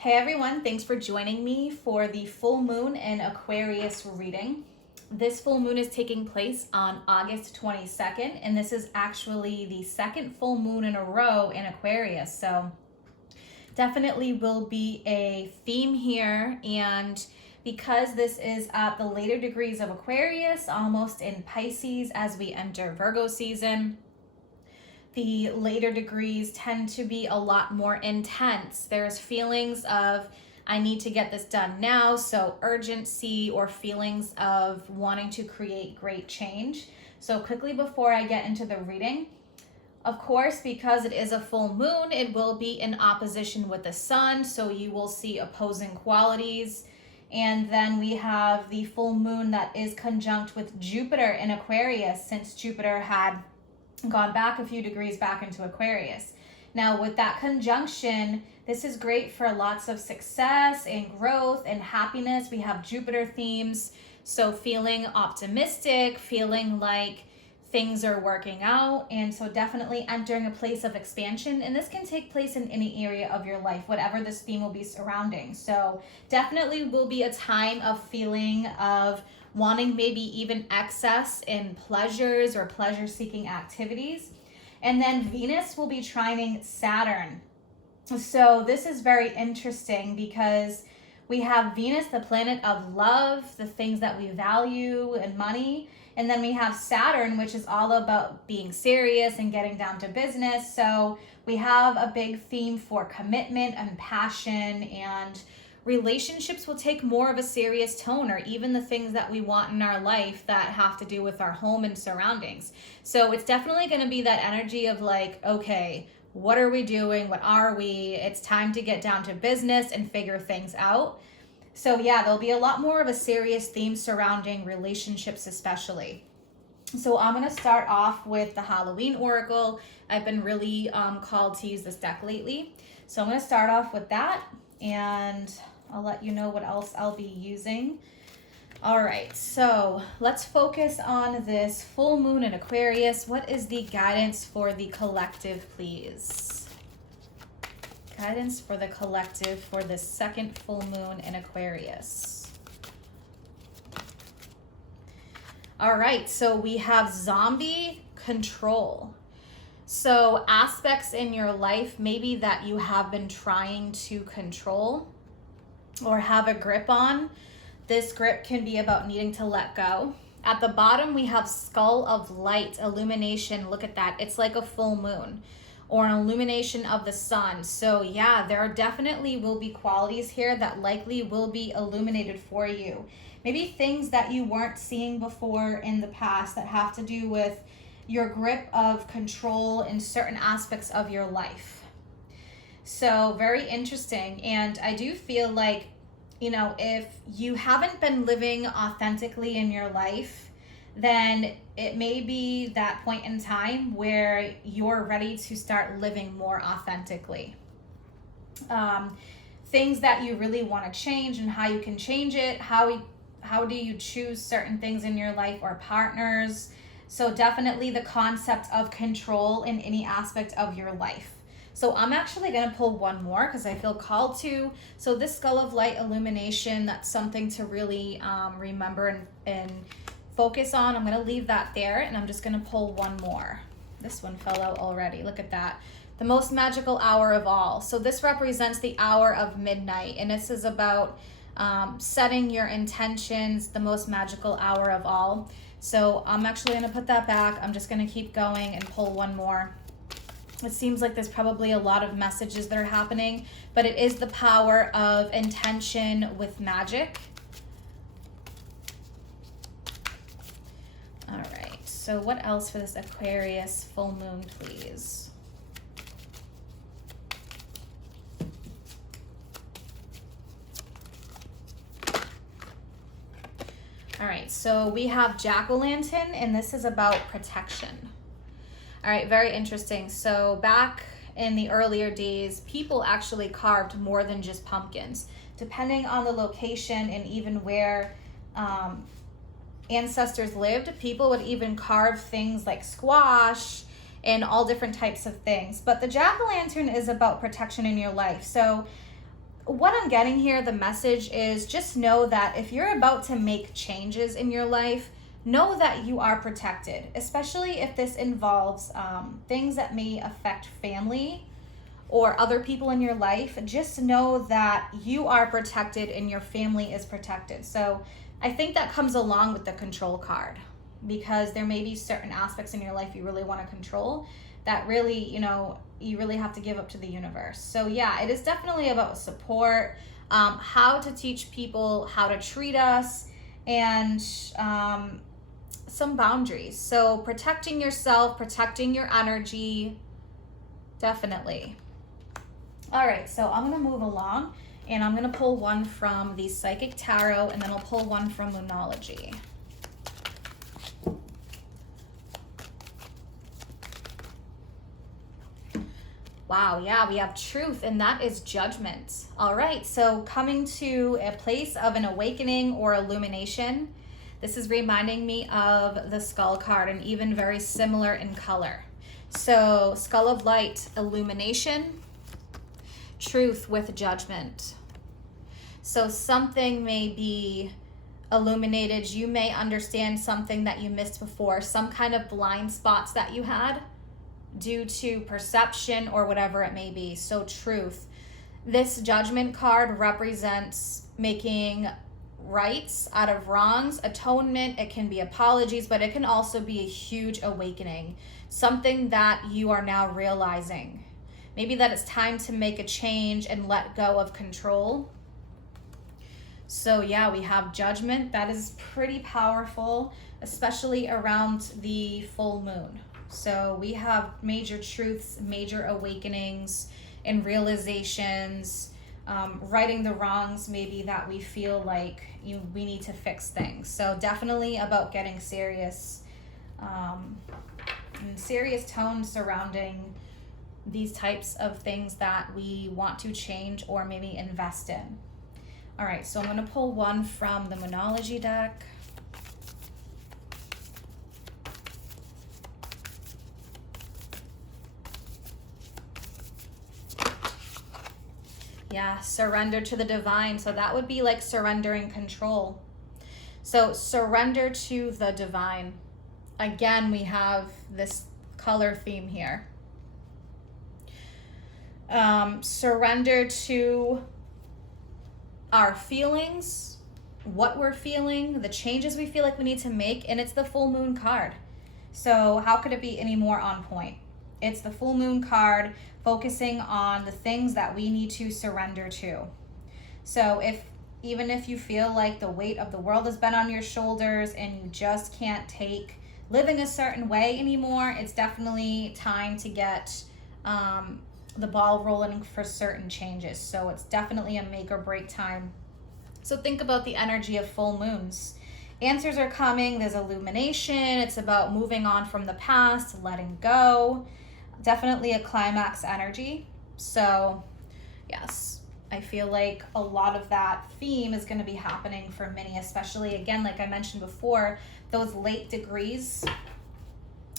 Hey everyone, thanks for joining me for the full moon in Aquarius reading. This full moon is taking place on August 22nd, and this is actually the second full moon in a row in Aquarius. So definitely will be a theme here, and because this is at the later degrees of Aquarius, almost in Pisces as we enter Virgo season, the later degrees tend to be a lot more intense. There's feelings of, I need to get this done now, so urgency, or feelings of wanting to create great change. So quickly before I get into the reading, of course, because it is a full moon, it will be in opposition with the sun, so you will see opposing qualities. And then we have the full moon that is conjunct with Jupiter in Aquarius, since Jupiter had gone back a few degrees back into Aquarius. Now with that conjunction, this is great for lots of success and growth and happiness. We have Jupiter themes, so feeling optimistic, feeling like things are working out, and so definitely entering a place of expansion. And this can take place in any area of your life, whatever this theme will be surrounding. So definitely will be a time of feeling of wanting maybe even excess in pleasures or pleasure-seeking activities. And then Venus will be trining Saturn. So this is very interesting because we have Venus, the planet of love, the things that we value, and money. And then we have Saturn, which is all about being serious and getting down to business. So we have a big theme for commitment and passion, and relationships will take more of a serious tone, or even the things that we want in our life that have to do with our home and surroundings. So it's definitely going to be that energy of like, okay, what are we doing? What are we? It's time to get down to business and figure things out. So yeah, there'll be a lot more of a serious theme surrounding relationships especially. So I'm going to start off with the Halloween Oracle. I've been really called to use this deck lately. So I'm going to start off with that, and I'll let you know what else I'll be using. All right, so let's focus on this full moon in Aquarius. What is the guidance for the collective, please? Guidance for the collective for the second full moon in Aquarius. All right, so we have zombie control. So aspects in your life maybe that you have been trying to control or have a grip on. This grip can be about needing to let go. At the bottom, we have skull of light, illumination. Look at that. It's like a full moon or an illumination of the sun. So yeah, there are definitely will be qualities here that likely will be illuminated for you. Maybe things that you weren't seeing before in the past that have to do with your grip of control in certain aspects of your life. So very interesting. And I do feel like, you know, if you haven't been living authentically in your life, then it may be that point in time where you're ready to start living more authentically. Things that you really want to change and how you can change it. How do you choose certain things in your life or partners? So definitely the concept of control in any aspect of your life. So I'm actually going to pull one more because I feel called to. So this skull of light illumination, that's something to really remember and focus on. I'm going to leave that there, and I'm just going to pull one more. This one fell out already. Look at that. The most magical hour of all. So this represents the hour of midnight, and this is about setting your intentions, the most magical hour of all. So I'm actually going to put that back. I'm just going to keep going and pull one more. It seems like there's probably a lot of messages that are happening, but it is the power of intention with magic. All right, so what else for this Aquarius full moon, please? All right, so we have jack-o'-lantern, and this is about protection. All right, very interesting. So back in the earlier days, people actually carved more than just pumpkins. Depending on the location and even where ancestors lived, people would even carve things like squash and all different types of things. But the jack-o'-lantern is about protection in your life. So what I'm getting here, the message is just know that if you're about to make changes in your life, know that you are protected, especially if this involves things that may affect family or other people in your life. Just know that you are protected and your family is protected. So I think that comes along with the control card, because there may be certain aspects in your life you really want to control that really, you really have to give up to the universe. So yeah, it is definitely about support, how to teach people how to treat us, and some boundaries. So protecting yourself, protecting your energy, definitely. All right, so I'm gonna move along and I'm gonna pull one from the Psychic Tarot, and then I'll pull one from Moonology. Wow, yeah, we have Truth, and that is Judgment. All right, so coming to a place of an awakening or illumination. This is reminding me of the Skull card, and even very similar in color. So Skull of Light, illumination, Truth with Judgment. So something may be illuminated. You may understand something that you missed before, some kind of blind spots that you had due to perception or whatever it may be. So Truth. This Judgment card represents making rights out of wrongs, atonement. It can be apologies, but it can also be a huge awakening, something that you are now realizing. Maybe that it's time to make a change and let go of control. So yeah, we have Judgment. That is pretty powerful, especially around the full moon. So we have major truths, major awakenings and realizations, righting the wrongs maybe that we feel like we need to fix things. So definitely about getting serious, and serious tone surrounding these types of things that we want to change or maybe invest in. All right, so I'm going to pull one from the Moonology deck. Yeah, surrender to the divine. So that would be like surrendering control. So surrender to the divine. Again, we have this color theme here. Surrender to our feelings, what we're feeling, the changes we feel like we need to make, and it's the full moon card. So how could it be any more on point? It's the full moon card, focusing on the things that we need to surrender to. So even if you feel like the weight of the world has been on your shoulders and you just can't take living a certain way anymore, it's definitely time to get the ball rolling for certain changes. So it's definitely a make or break time. So think about the energy of full moons. Answers are coming, there's illumination, it's about moving on from the past, letting go. Definitely a climax energy. So yes, I feel like a lot of that theme is going to be happening for many, especially again, like I mentioned before, those late degrees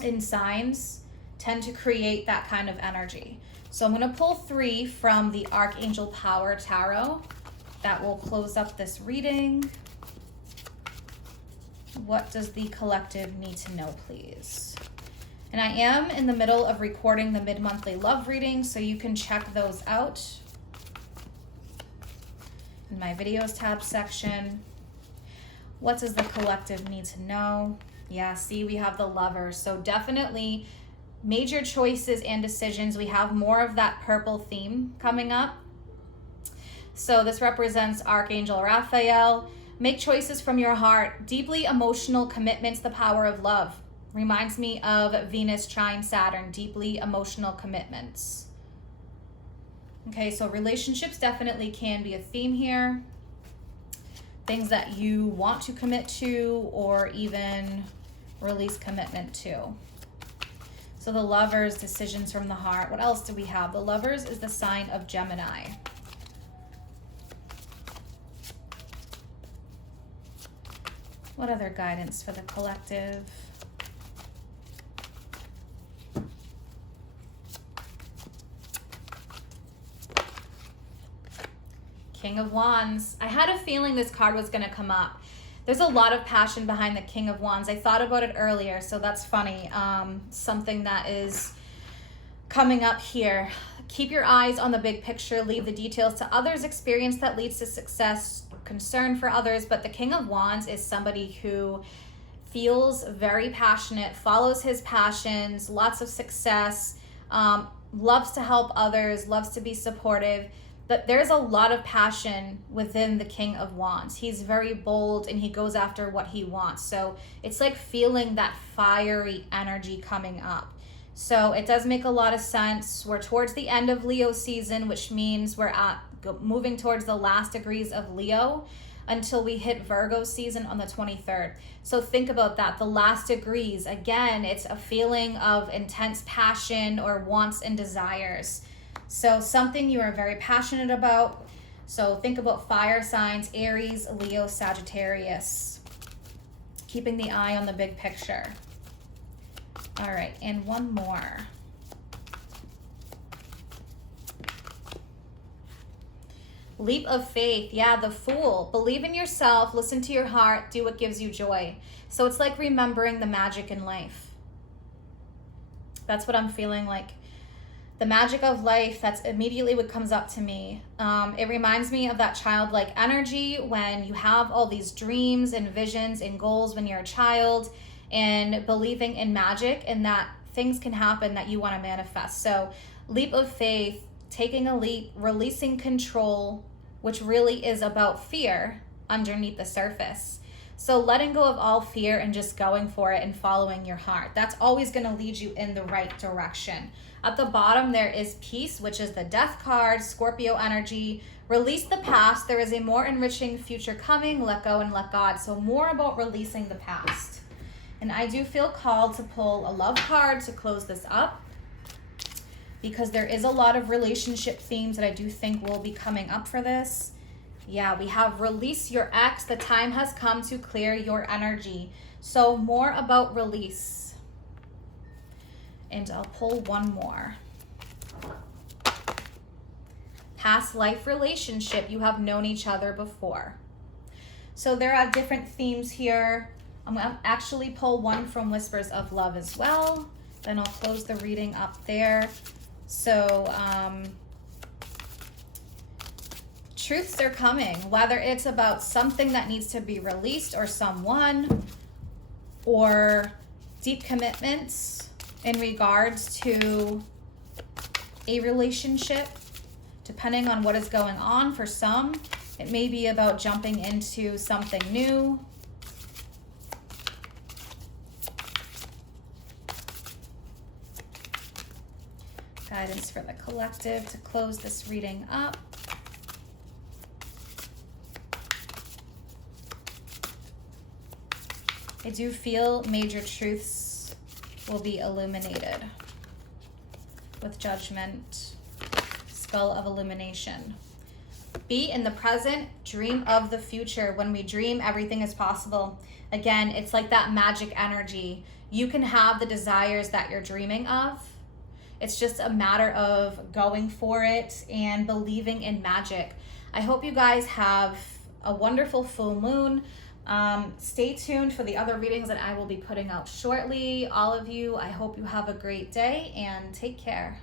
in signs tend to create that kind of energy. So I'm going to pull 3 from the Archangel Power Tarot. That will close up this reading. What does the collective need to know, please? And I am in the middle of recording the mid-monthly love reading, so you can check those out in my videos tab section. What does the collective need to know? Yeah, see, we have the Lovers. So definitely major choices and decisions. We have more of that purple theme coming up. So this represents Archangel Raphael. Make choices from your heart. Deeply emotional commitments, the power of love. Reminds me of Venus trine Saturn, deeply emotional commitments. Okay, so relationships definitely can be a theme here. Things that you want to commit to or even release commitment to. So the Lovers, decisions from the heart. What else do we have? The Lovers is the sign of Gemini. What other guidance for the collective? King of Wands. I had a feeling this card was going to come up. There's a lot of passion behind the King of Wands. I thought about it earlier, so that's funny. Something that is coming up here. Keep your eyes on the big picture. Leave the details to others. Experience that leads to success. Concern for others. But the King of Wands is somebody who feels very passionate, follows his passions, lots of success, loves to help others, loves to be supportive. But there's a lot of passion within the King of Wands. He's very bold and he goes after what he wants. So it's like feeling that fiery energy coming up. So it does make a lot of sense. We're towards the end of Leo season, which means we're moving towards the last degrees of Leo until we hit Virgo season on the 23rd. So think about that. The last degrees, again, it's a feeling of intense passion or wants and desires. So something you are very passionate about. So think about fire signs, Aries, Leo, Sagittarius. Keeping the eye on the big picture. All right, and one more. Leap of faith. Yeah, the Fool. Believe in yourself, listen to your heart, do what gives you joy. So it's like remembering the magic in life. That's what I'm feeling like. The magic of life, that's immediately what comes up to me. It reminds me of that childlike energy when you have all these dreams and visions and goals when you're a child, and believing in magic and that things can happen that you want to manifest. So leap of faith, taking a leap, releasing control, which really is about fear underneath the surface. So letting go of all fear and just going for it and following your heart. That's always going to lead you in the right direction. At the bottom, there is peace, which is the death card, Scorpio energy. Release the past. There is a more enriching future coming. Let go and let God. So more about releasing the past. And I do feel called to pull a love card to close this up, because there is a lot of relationship themes that I do think will be coming up for this. Yeah, we have release your ex. The time has come to clear your energy. So more about release. And I'll pull one more. Past life relationship. You have known each other before. So there are different themes here. I'm going to actually pull one from Whispers of Love as well. Then I'll close the reading up there. So truths are coming, whether it's about something that needs to be released or someone, or deep commitments in regards to a relationship, depending on what is going on. For some, it may be about jumping into something new. Guidance for the collective to close this reading up. I do feel major truths will be illuminated with Judgment, Skull of Illumination. Be in the present, dream of the future. When we dream, everything is possible. Again, it's like that magic energy. You can have the desires that you're dreaming of. It's just a matter of going for it and believing in magic. I hope you guys have a wonderful full moon. Stay tuned for the other readings that I will be putting out shortly. All of you, I hope you have a great day and take care.